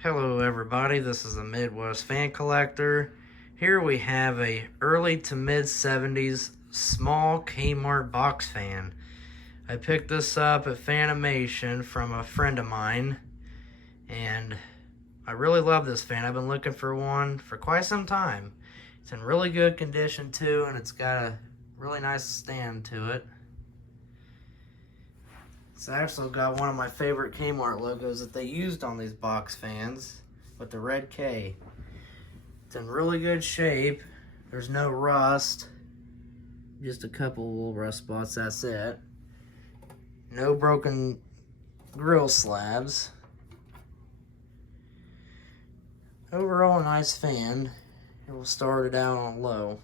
Hello everybody, this is the Midwest Fan Collector. Here we have a early to mid 70s small Kmart box fan. I picked this up at Fanimation from a friend of mine, and I really love this fan. I've been looking for one for quite some time. It's in really good condition too, and it's got a really nice stand to it. It's actually got one of my favorite Kmart logos that they used on these box fans with the red K. It's in really good shape. There's no rust. Just a couple little rust spots, that's it. No broken grill slabs. Overall, a nice fan. It will start it out on low.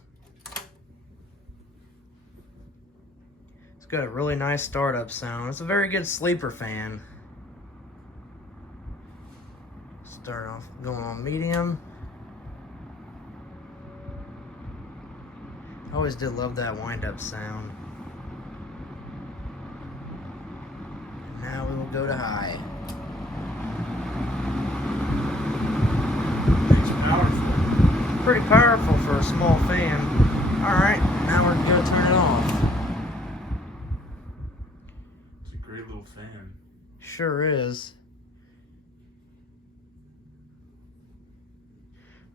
It's got a really nice startup sound. It's a very good sleeper fan. Start off going on medium. I always did love that wind-up sound. And now we will go to high. It's powerful. Pretty powerful for a small fan. Alright, now we're going to turn it off. It's a great little fan. Sure is.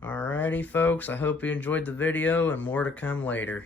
Alrighty folks, I hope you enjoyed the video and more to come later.